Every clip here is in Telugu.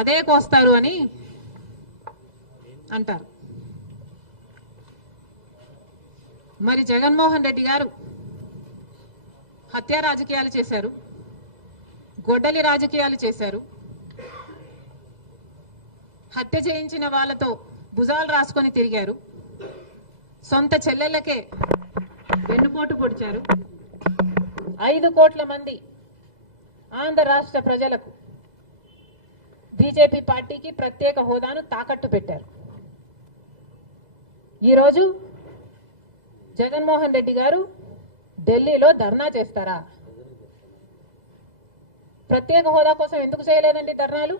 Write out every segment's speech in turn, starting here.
అదే కోస్తారు అని అంటారు. మరి జగన్మోహన్ రెడ్డి గారు హత్య రాజకీయాలు చేశారు, గొడ్డలి రాజకీయాలు చేశారు, హత్య చేయించిన వాళ్ళతో భుజాలు రాసుకొని తిరిగారు, సొంత చెల్లెళ్ళకే వెన్నుపోటు పొడిచారు, 5 కోట్ల మంది ఆంధ్ర రాష్ట్ర ప్రజలకు బీజేపీ పార్టీకి ప్రత్యేక హోదాను తాకట్టు పెట్టారు. ఈరోజు జగన్మోహన్ రెడ్డి గారు ఢిల్లీలో ధర్నా చేస్తారా? ప్రత్యేక హోదా కోసం ఎందుకు చేయలేదండి ధర్నాలు?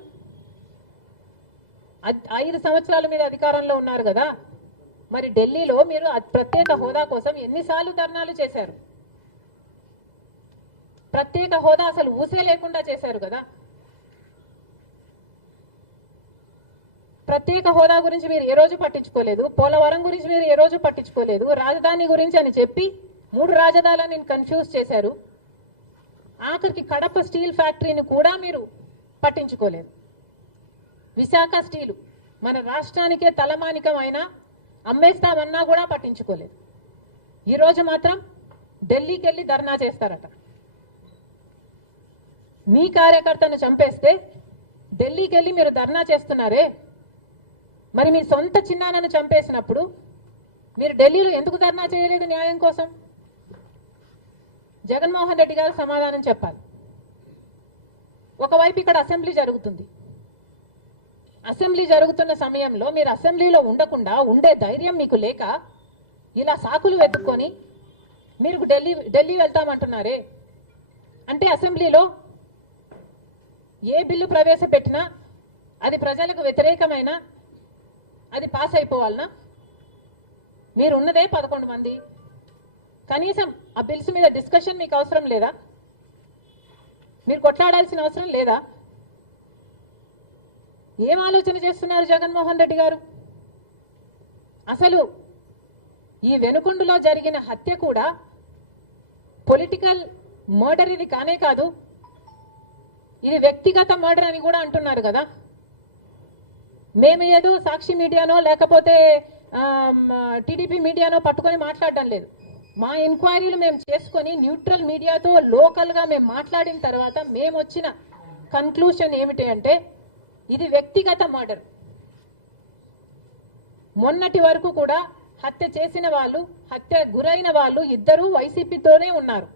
5 సంవత్సరాల మీద అధికారంలో ఉన్నారు కదా, మరి ఢిల్లీలో మీరు ప్రత్యేక హోదా కోసం ఎన్నిసార్లు ధర్నాలు చేశారు? ప్రత్యేక హోదా అసలు ఊసే లేకుండా చేశారు కదా. ప్రత్యేక హోదా గురించి మీరు ఏ రోజు పట్టించుకోలేదు, పోలవరం గురించి మీరు ఏ రోజు పట్టించుకోలేదు, రాజధాని గురించి అని చెప్పి 3 రాజధానులను కన్ఫ్యూజ్ చేశారు. ఆఖరికి కడప స్టీల్ ఫ్యాక్టరీని కూడా మీరు పట్టించుకోలేదు. విశాఖ స్టీలు మన రాష్ట్రానికే తలమానికమైన అమ్మేస్తామన్నా కూడా పట్టించుకోలేదు. ఈరోజు మాత్రం ఢిల్లీకి వెళ్ళి ధర్నా చేస్తారట. మీ కార్యకర్తను చంపేస్తే ఢిల్లీకి వెళ్ళి మీరు ధర్నా చేస్తున్నారే, మరి మీ సొంత చిన్నాన్నను చంపేసినప్పుడు మీరు ఢిల్లీలో ఎందుకు ధర్నా చేయలేదు న్యాయం కోసం? జగన్మోహన్ రెడ్డి గారు సమాధానం చెప్పాలి. ఒకవైపు ఇక్కడ అసెంబ్లీ జరుగుతుంది. అసెంబ్లీ జరుగుతున్న సమయంలో మీరు అసెంబ్లీలో ఉండకుండా ఉండే ధైర్యం మీకు లేక ఇలా సాకులు వెతుక్కొని మీరు ఢిల్లీ వెళ్తామంటున్నారే, అంటే అసెంబ్లీలో ఏ బిల్లు ప్రవేశపెట్టినా అది ప్రజలకు వ్యతిరేకమైన అది పాస్ అయిపోవాలనా? మీరు ఉన్నదే 11 మంది, కనీసం ఆ బిల్స్ మీద డిస్కషన్ మీకు అవసరం లేదా? మీరు కొట్లాడాల్సిన అవసరం లేదా? ఏం ఆలోచన చేస్తున్నారు జగన్మోహన్ రెడ్డి గారు? అసలు ఈ వెనుకొండలో జరిగిన హత్య కూడా పొలిటికల్ మర్డర్ ఇది కానే కాదు, ఇది వ్యక్తిగత మర్డర్ అని కూడా అంటున్నారు కదా. మేము ఏదో సాక్షి మీడియానో లేకపోతే టీడీపీ మీడియానో పట్టుకొని మాట్లాడడం లేదు. మా ఎంక్వైరీలు మేము చేసుకొని న్యూట్రల్ మీడియాతో లోకల్గా మేము మాట్లాడిన తర్వాత మేము వచ్చిన కన్క్లూషన్ ఏమిటి అంటే ఇది వ్యక్తిగత మర్డర్. మొన్నటి వరకు కూడా హత్య చేసిన వాళ్ళు, హత్య గురైన వాళ్ళు ఇద్దరూ వైసీపీతోనే ఉన్నారు.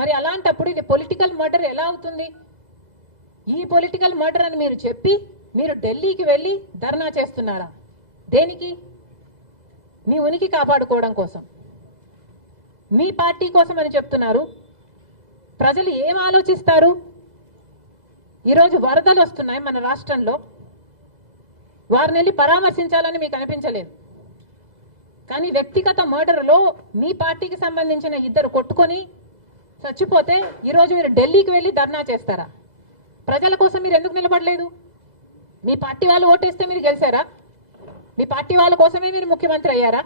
మరి అలాంటప్పుడు ఇది పొలిటికల్ మర్డర్ ఎలా అవుతుంది? ఈ పొలిటికల్ మర్డర్ అని మీరు చెప్పి మీరు ఢిల్లీకి వెళ్ళి ధర్నా చేస్తున్నారా? దేనికి? మీ ఉనికి కాపాడుకోవడం కోసం, మీ పార్టీ కోసం అని చెప్తున్నారు. ప్రజలు ఏం ఆలోచిస్తారు? ఈరోజు వరదలు వస్తున్నాయి మన రాష్ట్రంలో, వారిని వెళ్ళి పరామర్శించాలని మీకు అనిపించలేదు. కానీ వ్యక్తిగత మర్డర్లో మీ పార్టీకి సంబంధించిన 2 కొట్టుకొని చచ్చిపోతే ఈరోజు మీరు ఢిల్లీకి వెళ్ళి ధర్నా చేస్తారా? ప్రజల కోసం మీరు ఎందుకు నిలబడలేదు? మీ పార్టీ వాళ్ళు ఓటేస్తే మీరు గెలిచారా? మీ పార్టీ వాళ్ళ కోసమే మీరు ముఖ్యమంత్రి అయ్యారా?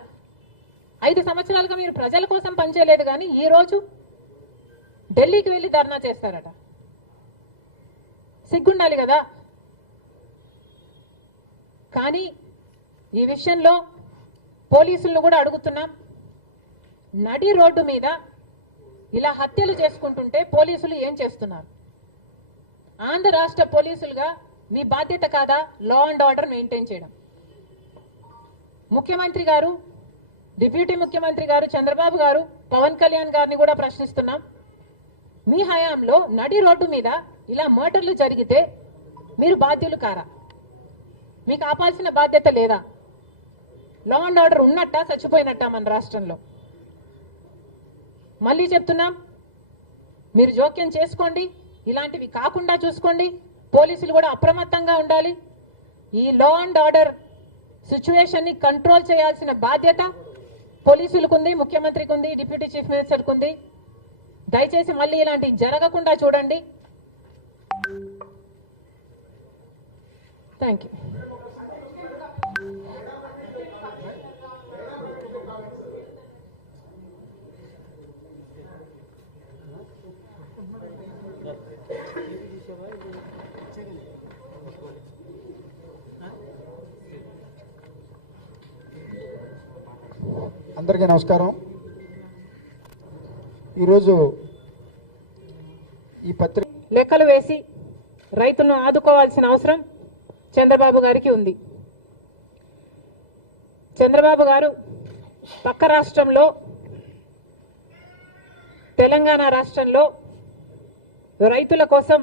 5 సంవత్సరాలుగా మీరు ప్రజల కోసం పనిచేయలేదు, కానీ ఈరోజు ఢిల్లీకి వెళ్ళి ధర్నా చేస్తారట. సిగ్గుండాలి కదా. కానీ ఈ విషయంలో పోలీసులను కూడా అడుగుతున్నాం. నడి రోడ్డు మీద ఇలా హత్యలు చేసుకుంటుంటే పోలీసులు ఏం చేస్తున్నారు? ఆంధ్ర రాష్ట్ర పోలీసులుగా మీ బాధ్యత కాదా లా అండ్ ఆర్డర్ మెయింటైన్ చేయడం? ముఖ్యమంత్రి గారు, డిప్యూటీ ముఖ్యమంత్రి గారు చంద్రబాబు గారు, పవన్ కళ్యాణ్ గారిని కూడా ప్రశ్నిస్తున్నాం. మీ హయాంలో నడి రోడ్డు మీద ఇలా మర్డర్లు జరిగితే మీరు బాధ్యులు కారా? మీకు ఆపాల్సిన బాధ్యత లేదా? లా అండ్ ఆర్డర్ ఉన్నట్టా చచ్చిపోయినట్టా మన రాష్ట్రంలో? మళ్ళీ చెప్తున్నాం, మీరు జోక్యం చేసుకోండి, ఇలాంటివి కాకుండా చూసుకోండి. పోలీసులు కూడా అప్రమత్తంగా ఉండాలి. ఈ లా అండ్ ఆర్డర్ సిచ్యువేషన్ ని కంట్రోల్ చేయాల్సిన బాధ్యత పోలీసులకు ఉంది, ముఖ్యమంత్రికి ఉంది, డిప్యూటీ చీఫ్ మినిస్టర్కి ఉంది. దయచేసి మళ్ళీ ఇలాంటివి జరగకుండా చూడండి. Thank you. అందరికీ నమస్కారం. ఈరోజు ఈ పత్రిక లెక్కలు వేసి రైతులను ఆదుకోవాల్సిన అవసరం చంద్రబాబు గారికి ఉంది. చంద్రబాబు గారు పక్క రాష్ట్రంలో తెలంగాణ రాష్ట్రంలో రైతుల కోసం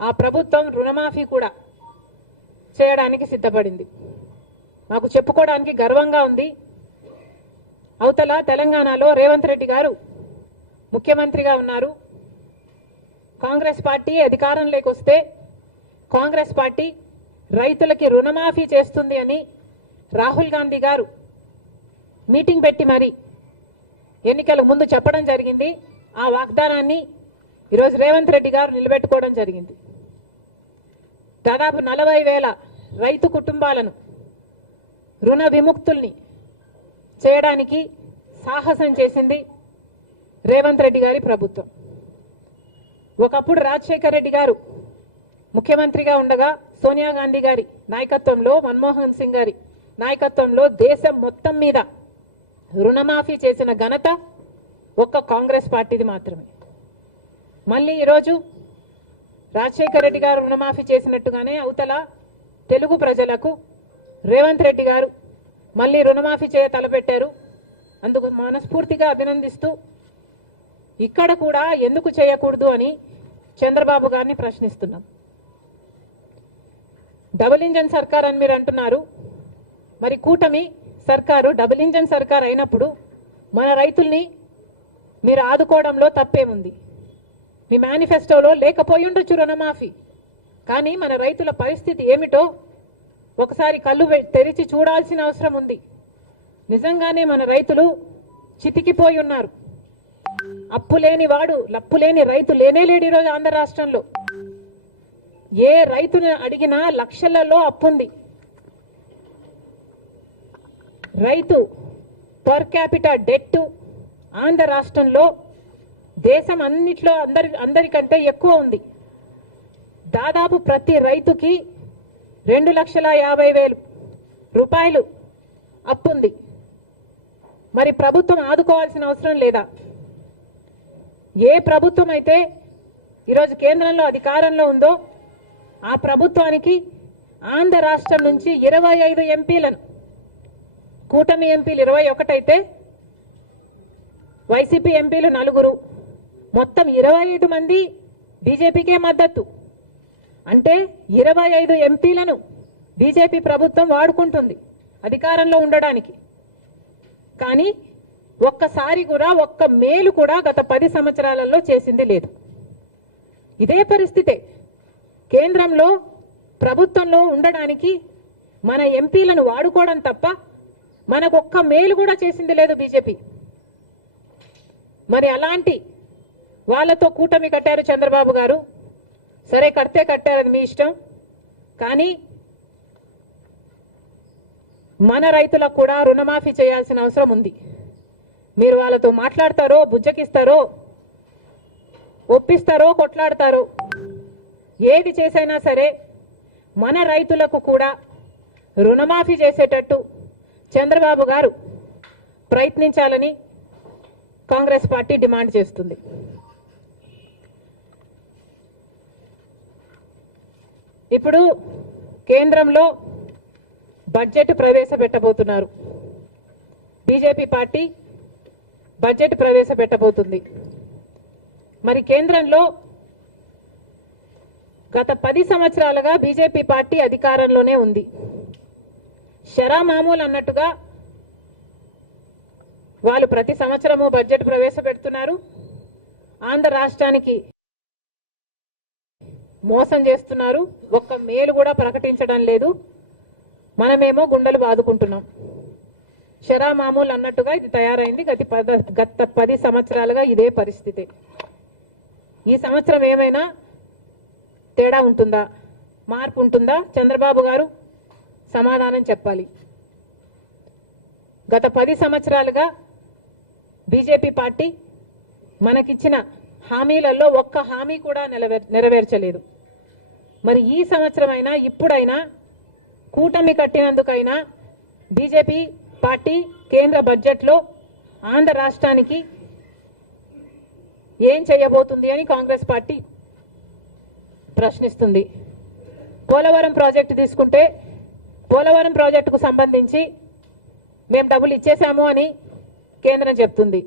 ఆ ప్రభుత్వం రుణమాఫీ కూడా చేయడానికి సిద్ధపడింది. మాకు చెప్పుకోవడానికి గర్వంగా ఉంది. అవతల తెలంగాణలో రేవంత్ రెడ్డి గారు ముఖ్యమంత్రిగా ఉన్నారు. కాంగ్రెస్ పార్టీ అధికారంలోకి వస్తే కాంగ్రెస్ పార్టీ రైతులకి రుణమాఫీ చేస్తుంది అని రాహుల్ గాంధీ గారు మీటింగ్ పెట్టి మరి ఎన్నికల ముందు చెప్పడం జరిగింది. ఆ వాగ్దానాన్ని ఈరోజు రేవంత్ రెడ్డి గారు నిలబెట్టుకోవడం జరిగింది. దాదాపు 40,000 రైతు కుటుంబాలను రుణ విముక్తుల్ని చేయడానికి సాహసం చేసింది రేవంత్ రెడ్డి గారి ప్రభుత్వం. ఒకప్పుడు రాజశేఖర్ రెడ్డి గారు ముఖ్యమంత్రిగా ఉండగా సోనియా గాంధీ గారి నాయకత్వంలో, మన్మోహన్ సింగ్ గారి నాయకత్వంలో దేశం మొత్తం మీద రుణమాఫీ చేసిన ఘనత ఒక్క కాంగ్రెస్ పార్టీది మాత్రమే. మళ్ళీ ఈరోజు రాజశేఖర్ రెడ్డి గారు రుణమాఫీ చేసినట్టుగానే అవతల తెలుగు ప్రజలకు రేవంత్ రెడ్డి గారు మళ్ళీ రుణమాఫీ చేయ తలపెట్టారు. అందుకు మనస్ఫూర్తిగా అభినందిస్తూ ఇక్కడ కూడా ఎందుకు చేయకూడదు అని చంద్రబాబు గారిని ప్రశ్నిస్తున్నాం. డబుల్ ఇంజన్ సర్కార్ అని మీరు అంటున్నారు. మరి కూటమి సర్కారు డబుల్ ఇంజన్ సర్కార్ అయినప్పుడు మన రైతుల్ని మీరు ఆదుకోవడంలో తప్పేముంది? మీ మేనిఫెస్టోలో లేకపోయి ఉండొచ్చు రుణమాఫీ, కానీ మన రైతుల పరిస్థితి ఏమిటో ఒకసారి కళ్ళు తెరిచి చూడాల్సిన అవసరం ఉంది. నిజంగానే మన రైతులు చితికిపోయి ఉన్నారు. అప్పు లేని వాడు లప్పు లేని రైతు లేనే లేడు ఈరోజు ఆంధ్ర రాష్ట్రంలో. ఏ రైతుని అడిగినా లక్షలలో అప్పుంది. రైతు పర్ క్యాపిటల్ డెట్ ఆంధ్ర రాష్ట్రంలో దేశం అన్నిట్లో అందరికంటే ఎక్కువ ఉంది. దాదాపు ప్రతి రైతుకి 2,50,000 రూపాయలు అప్పుంది. మరి ప్రభుత్వం ఆదుకోవాల్సిన అవసరం లేదా? ఏ ప్రభుత్వం అయితే ఈరోజు కేంద్రంలో అధికారంలో ఉందో ఆ ప్రభుత్వానికి ఆంధ్ర రాష్ట్రం నుంచి 25 ఎంపీలను, కూటమి ఎంపీలు 21 అయితే వైసీపీ ఎంపీలు 4, మొత్తం 25 మంది బీజేపీకే మద్దతు. అంటే 25 ఎంపీలను బీజేపీ ప్రభుత్వం వాడుకుంటుంది అధికారంలో ఉండడానికి. కానీ ఒక్కసారి కూడా ఒక్క మేలు కూడా గత 10 సంవత్సరాలలో చేసింది లేదు. ఇదే పరిస్థితే కేంద్రంలో ప్రభుత్వంలో ఉండడానికి మన ఎంపీలను వాడుకోవడం తప్ప మనకు ఒక్క మేలు కూడా చేసింది లేదు బీజేపీ. మరి అలాంటి వాళ్ళతో కూటమి కట్టారు చంద్రబాబు గారు. సరే, కడితే కట్టారని మీ ఇష్టం. కానీ మన రైతులకు కూడా రుణమాఫీ చేయాల్సిన అవసరం ఉంది. మీరు వాళ్ళతో మాట్లాడతారో, బుజ్జకిస్తారో, ఒప్పిస్తారో, కొట్లాడతారో, ఏది చేసైనా సరే మన రైతులకు కూడా రుణమాఫీ చేసేటట్టు చంద్రబాబు గారు ప్రయత్నించాలని కాంగ్రెస్ పార్టీ డిమాండ్ చేస్తుంది. ఇప్పుడు కేంద్రంలో బడ్జెట్ ప్రవేశపెట్టబోతున్నారు. బీజేపీ పార్టీ బడ్జెట్ ప్రవేశపెట్టబోతుంది. మరి కేంద్రంలో గత 10 సంవత్సరాలుగా బీజేపీ పార్టీ అధికారంలోనే ఉంది. షరా మామూలు అన్నట్టుగా వాళ్ళు ప్రతి సంవత్సరము బడ్జెట్ ప్రవేశపెడుతున్నారు. ఆంధ్ర రాష్ట్రానికి మోసం చేస్తున్నారు. ఒక్క మేలు కూడా ప్రకటించడం లేదు. మనమేమో గుండెలు బాదుకుంటున్నాం. షరా మామూలు అన్నట్టుగా ఇది తయారైంది. గత 10 సంవత్సరాలుగా ఇదే పరిస్థితి. ఈ సంవత్సరం ఏమైనా తేడా ఉంటుందా? మార్పు ఉంటుందా? చంద్రబాబు గారు సమాధానం చెప్పాలి. గత 10 సంవత్సరాలుగా బీజేపీ పార్టీ మనకిచ్చిన హామీలలో ఒక్క హామీ కూడా నెరవేర్చలేదు. మరి ఈ సంవత్సరమైనా ఇప్పుడైనా కూటమి కట్టినందుకైనా బీజేపీ పార్టీ కేంద్ర బడ్జెట్లో ఆంధ్ర రాష్ట్రానికి ఏం చేయబోతుంది అని కాంగ్రెస్ పార్టీ ప్రశ్నిస్తుంది. పోలవరం ప్రాజెక్టు తీసుకుంటే పోలవరం ప్రాజెక్టుకు సంబంధించి మేము డబ్బులు ఇచ్చేశాము అని కేంద్రం చెప్తుంది.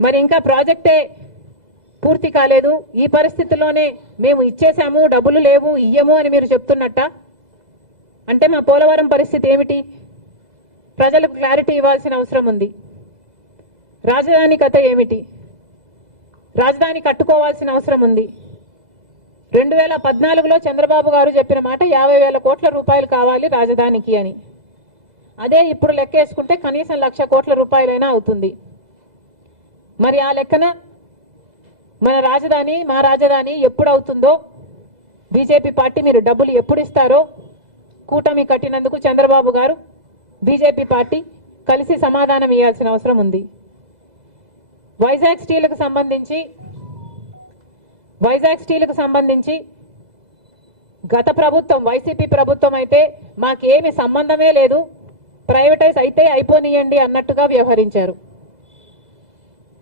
మరి ఇంకా ప్రాజెక్టే పూర్తి కాలేదు, ఈ పరిస్థితుల్లోనే మేము ఇచ్చేశాము, డబ్బులు లేవు, ఇయ్యము అని మీరు చెప్తున్నట్ట. అంటే మా పోలవరం పరిస్థితి ఏమిటి? ప్రజలకు క్లారిటీ ఇవ్వాల్సిన అవసరం ఉంది. రాజధాని కథ ఏమిటి? రాజధాని కట్టుకోవాల్సిన అవసరం ఉంది. 2014లో చంద్రబాబు గారు చెప్పిన మాట 50,000 కోట్ల రూపాయలు కావాలి రాజధానికి అని. అదే ఇప్పుడు లెక్కేసుకుంటే కనీసం 1,00,000 కోట్ల రూపాయలైనా అవుతుంది. మరి ఆ లెక్కన మా రాజధాని ఎప్పుడు అవుతుందో, బీజేపీ పార్టీ మీరు డబ్బులు ఎప్పుడు ఇస్తారో కూటమి కట్టినందుకు చంద్రబాబు గారు బీజేపీ పార్టీ కలిసి సమాధానం ఇవ్వాల్సిన అవసరం ఉంది. వైజాగ్ స్టీల్కు సంబంధించి గత ప్రభుత్వం వైసీపీ ప్రభుత్వం అయితే మాకేమి సంబంధమే లేదు, ప్రైవేటైజ్ అయితే అయిపోనియండి అన్నట్టుగా వ్యవహరించారు.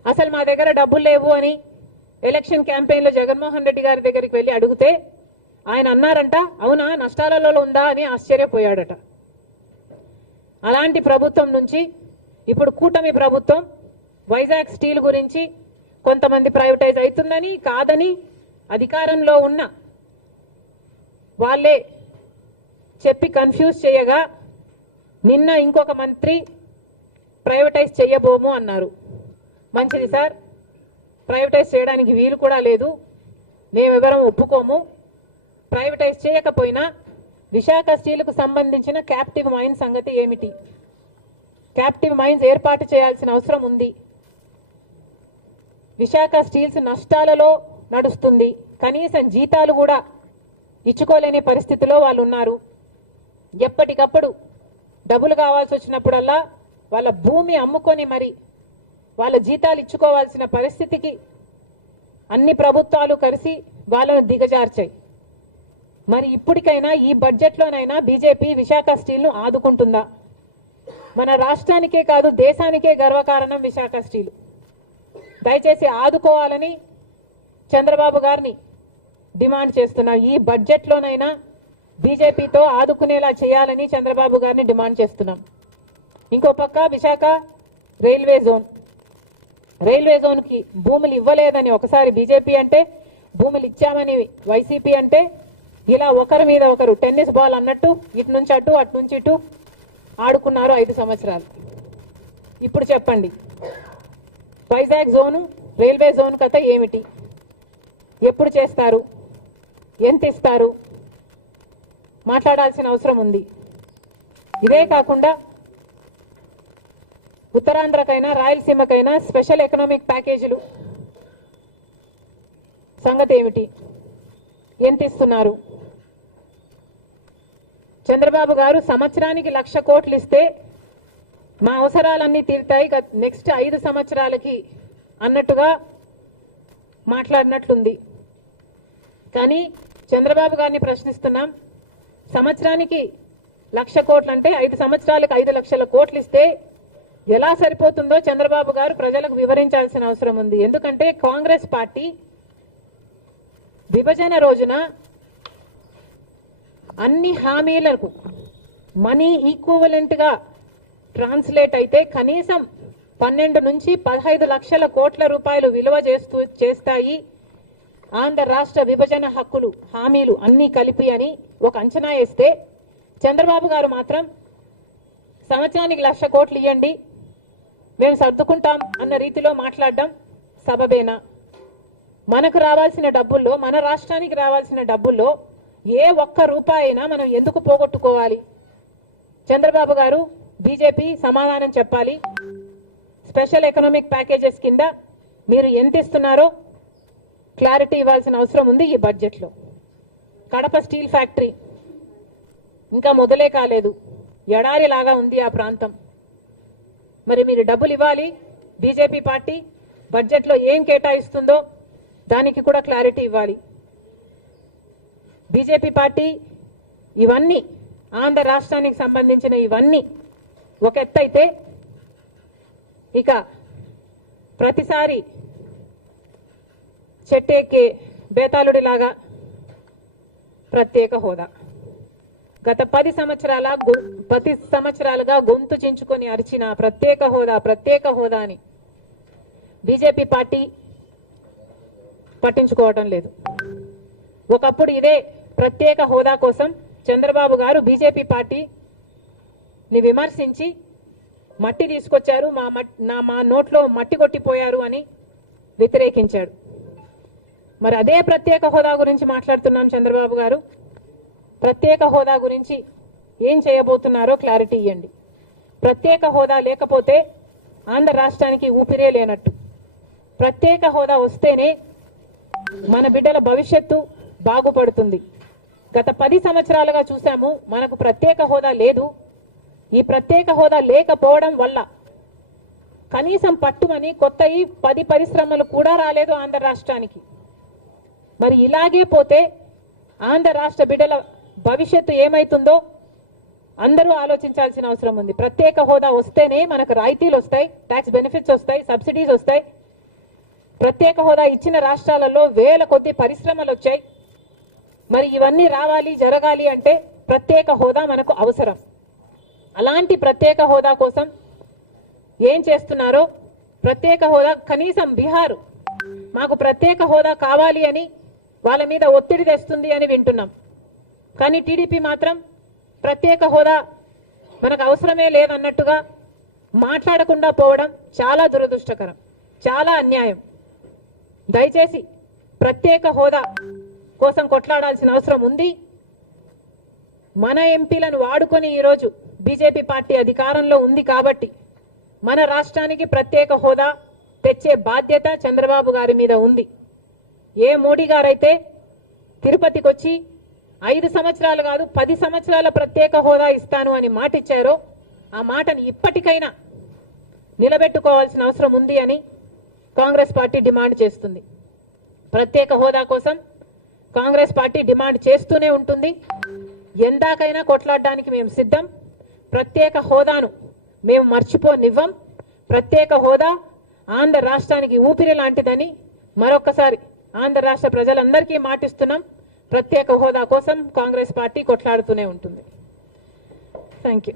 అసలు మా దగ్గర డబ్బులు లేవు అని ఎలక్షన్ క్యాంపెయిన్లో జగన్మోహన్ రెడ్డి గారి దగ్గరికి వెళ్ళి అడిగితే ఆయన అన్నారంట, అవునా నష్టాలలో ఉందా అని ఆశ్చర్యపోయాడట. అలాంటి ప్రభుత్వం నుంచి ఇప్పుడు కూటమి ప్రభుత్వం వైజాగ్ స్టీల్ గురించి కొంతమంది ప్రైవేటైజ్ అవుతుందని కాదని అధికారంలో ఉన్న వాళ్ళే చెప్పి కన్ఫ్యూజ్ చేయగా నిన్న ఇంకొక మంత్రి ప్రైవేటైజ్ చేయబోము అన్నారు. మంచిది సార్, ప్రైవేటైజ్ చేయడానికి వీలు కూడా లేదు, మేమెవరం ఒప్పుకోము. ప్రైవేటైజ్ చేయకపోయినా విశాఖ స్టీల్కు సంబంధించిన క్యాప్టివ్ మైన్స్ సంగతి ఏమిటి? క్యాప్టివ్ మైన్స్ ఏర్పాటు చేయాల్సిన అవసరం ఉంది. విశాఖ స్టీల్స్ నష్టాలలో నడుస్తుంది, కనీసం జీతాలు కూడా ఇచ్చుకోలేని పరిస్థితిలో వాళ్ళు ఉన్నారు. ఎప్పటికప్పుడు డబ్బులు కావాల్సి వచ్చినప్పుడల్లా వాళ్ళ భూమి అమ్ముకొని మరి వాళ్ళ జీతాలు ఇచ్చుకోవాల్సిన పరిస్థితికి అన్ని ప్రభుత్వాలు కలిసి వాళ్ళను దిగజార్చాయి. మరి ఇప్పటికైనా ఈ బడ్జెట్లోనైనా బీజేపీ విశాఖ స్టీల్ను ఆదుకుంటుందా? మన రాష్ట్రానికే కాదు దేశానికే గర్వకారణం విశాఖ స్టీల్. దయచేసి ఆదుకోవాలని చంద్రబాబు గారిని డిమాండ్ చేస్తున్నాం. ఈ బడ్జెట్లోనైనా బీజేపీతో ఆదుకునేలా చేయాలని చంద్రబాబు గారిని డిమాండ్ చేస్తున్నాం. ఇంకో పక్క విశాఖ రైల్వే జోన్కి భూములు ఇవ్వలేదని ఒకసారి బీజేపీ అంటే, భూములు ఇచ్చామని వైసీపీ అంటే, ఇలా ఒకరి మీద ఒకరు టెన్నిస్ బాల్ అన్నట్టు ఇటు నుంచి అటు అటు నుంచి ఇటు ఆడుకున్నారు 5 సంవత్సరాలు. ఇప్పుడు చెప్పండి, వైజాగ్ జోను రైల్వే జోన్ కథ ఏమిటి? ఎప్పుడు చేస్తారు? ఎంత ఇస్తారు? మాట్లాడాల్సిన అవసరం ఉంది. ఇదే కాకుండా ఉత్తరాంధ్రకైనా రాయలసీమకైనా స్పెషల్ ఎకనామిక్ ప్యాకేజీలు సంగతి ఏమిటి? ఎంత ఇస్తున్నారు? చంద్రబాబు గారు సంవత్సరానికి 1,00,000 కోట్లు ఇస్తే మా అవసరాలన్నీ తీరుతాయి నెక్స్ట్ 5 సంవత్సరాలకి అన్నట్టుగా మాట్లాడినట్లుంది. కానీ చంద్రబాబు గారిని ప్రశ్నిస్తున్నాం, సంవత్సరానికి 1,00,000 కోట్లు అంటే 5 సంవత్సరాలకు 5 లక్షల కోట్లు ఇస్తే ఎలా సరిపోతుందో చంద్రబాబు గారు ప్రజలకు వివరించాల్సిన అవసరం ఉంది. ఎందుకంటే కాంగ్రెస్ పార్టీ విభజన రోజున అన్ని హామీలకు మనీ ఈక్వివలెంట్ గా ట్రాన్స్లేట్ అయితే కనీసం 12 నుంచి 15 లక్షల కోట్ల రూపాయలు విలువ చేస్తాయి ఆంధ్ర రాష్ట్ర విభజన హక్కులు హామీలు అన్ని కలిపి అని ఒక అంచనా వేస్తే చంద్రబాబు గారు మాత్రం సంవత్సరానికి 1,00,000 కోట్లు ఇవ్వండి మేము సర్దుకుంటాం అన్న రీతిలో మాట్లాడడం సబబేనా? మనకు రావాల్సిన డబ్బుల్లో, మన రాష్ట్రానికి రావాల్సిన డబ్బుల్లో ఏ ఒక్క రూపాయి అయినా మనం ఎందుకు పోగొట్టుకోవాలి? చంద్రబాబు గారు బీజేపీ సమాధానం చెప్పాలి. స్పెషల్ ఎకనామిక్ ప్యాకేజెస్ కింద మీరు ఎంత ఇస్తున్నారో క్లారిటీ ఇవ్వాల్సిన అవసరం ఉంది ఈ బడ్జెట్లో. కడప స్టీల్ ఫ్యాక్టరీ ఇంకా మొదలే కాలేదు, ఎడారి లాగా ఉంది ఆ ప్రాంతం. మరి మీరు డబ్బులు ఇవ్వాలి. బీజేపీ పార్టీ బడ్జెట్లో ఏం కేటాయిస్తుందో దానికి కూడా క్లారిటీ ఇవ్వాలి. బీజేపీ పార్టీ ఇవన్నీ ఆంధ్ర రాష్ట్రానికి సంబంధించిన ఇవన్నీ ఒక ఎత్తైతే ఇక ప్రతిసారి చెట్టెక్కే బేతాళుడిలాగా ప్రత్యేక హోదా గత 10 సంవత్సరాలుగా గొంతు చించుకొని అరిచిన ప్రత్యేక హోదా అని బీజేపీ పార్టీ పట్టించుకోవటం లేదు. ఒకప్పుడు ఇదే ప్రత్యేక హోదా కోసం చంద్రబాబు గారు బీజేపీ పార్టీని విమర్శించి మట్టి తీసుకొచ్చారు, మా నోట్లో మట్టి కొట్టిపోయారు అని వ్యతిరేకించాడు. మరి అదే ప్రత్యేక హోదా గురించి మాట్లాడుతున్నాం. చంద్రబాబు గారు ప్రత్యేక హోదా గురించి ఏం చేయబోతున్నారో క్లారిటీ ఇవ్వండి. ప్రత్యేక హోదా లేకపోతే ఆంధ్ర రాష్ట్రానికి ఊపిరే లేనట్టు. ప్రత్యేక హోదా వస్తేనే మన బిడ్డల భవిష్యత్తు బాగుపడుతుంది. గత 10 సంవత్సరాలుగా చూసాము, మనకు ప్రత్యేక హోదా లేదు. ఈ ప్రత్యేక హోదా లేకపోవడం వల్ల కనీసం పట్టుమని కొత్త 10 పరిశ్రమలు కూడా రాలేదు ఆంధ్ర రాష్ట్రానికి. మరి ఇలాగే పోతే ఆంధ్ర రాష్ట్ర బిడ్డల భవిష్యత్తు ఏమైతుందో అందరూ ఆలోచించాల్సిన అవసరం ఉంది. ప్రత్యేక హోదా వస్తేనే మనకు రాయితీలు వస్తాయి, ట్యాక్స్ బెనిఫిట్స్ వస్తాయి, సబ్సిడీస్ వస్తాయి. ప్రత్యేక హోదా ఇచ్చిన రాష్ట్రాలలో వేల కొద్ది పరిశ్రమలు వచ్చాయి. మరి ఇవన్నీ రావాలి, జరగాలి అంటే ప్రత్యేక హోదా మనకు అవసరం. అలాంటి ప్రత్యేక హోదా కోసం ఏం చేస్తున్నారో, ప్రత్యేక హోదా కనీసం బీహార్ మాకు ప్రత్యేక హోదా కావాలి అని వాళ్ళ మీద ఒత్తిడి తెస్తుంది అని వింటున్నాం. కానీ టీడీపీ మాత్రం ప్రత్యేక హోదా మనకు అవసరమే లేదన్నట్టుగా మాట్లాడకుండా పోవడం చాలా దురదృష్టకరం, చాలా అన్యాయం. దయచేసి ప్రత్యేక హోదా కోసం కొట్లాడాల్సిన అవసరం ఉంది. మన ఎంపీలను వాడుకొని ఈరోజు బీజేపీ పార్టీ అధికారంలో ఉంది కాబట్టి మన రాష్ట్రానికి ప్రత్యేక హోదా తెచ్చే బాధ్యత చంద్రబాబు గారి మీద ఉంది. ఏ మోడీ గారైతే తిరుపతికి వచ్చి 5 సంవత్సరాలు కాదు 10 సంవత్సరాల ప్రత్యేక హోదా ఇస్తాను అని మాట ఇచ్చారో ఆ మాటని ఇప్పటికైనా నిలబెట్టుకోవాల్సిన అవసరం ఉంది అని కాంగ్రెస్ పార్టీ డిమాండ్ చేస్తుంది. ప్రత్యేక హోదా కోసం కాంగ్రెస్ పార్టీ డిమాండ్ చేస్తూనే ఉంటుంది. ఎందాకైనా కొట్లాడడానికి మేము సిద్ధం. ప్రత్యేక హోదాను మేము మర్చిపోనివ్వం. ప్రత్యేక హోదా ఆంధ్ర రాష్ట్రానికి ఊపిరి లాంటిదని మరొకసారి ఆంధ్ర రాష్ట్ర ప్రజలందరికీ మాటిస్తున్నాం. ప్రత్యేక హోదా కోసం కాంగ్రెస్ పార్టీ కొట్లాడుతూనే ఉంటుంది. Thank you.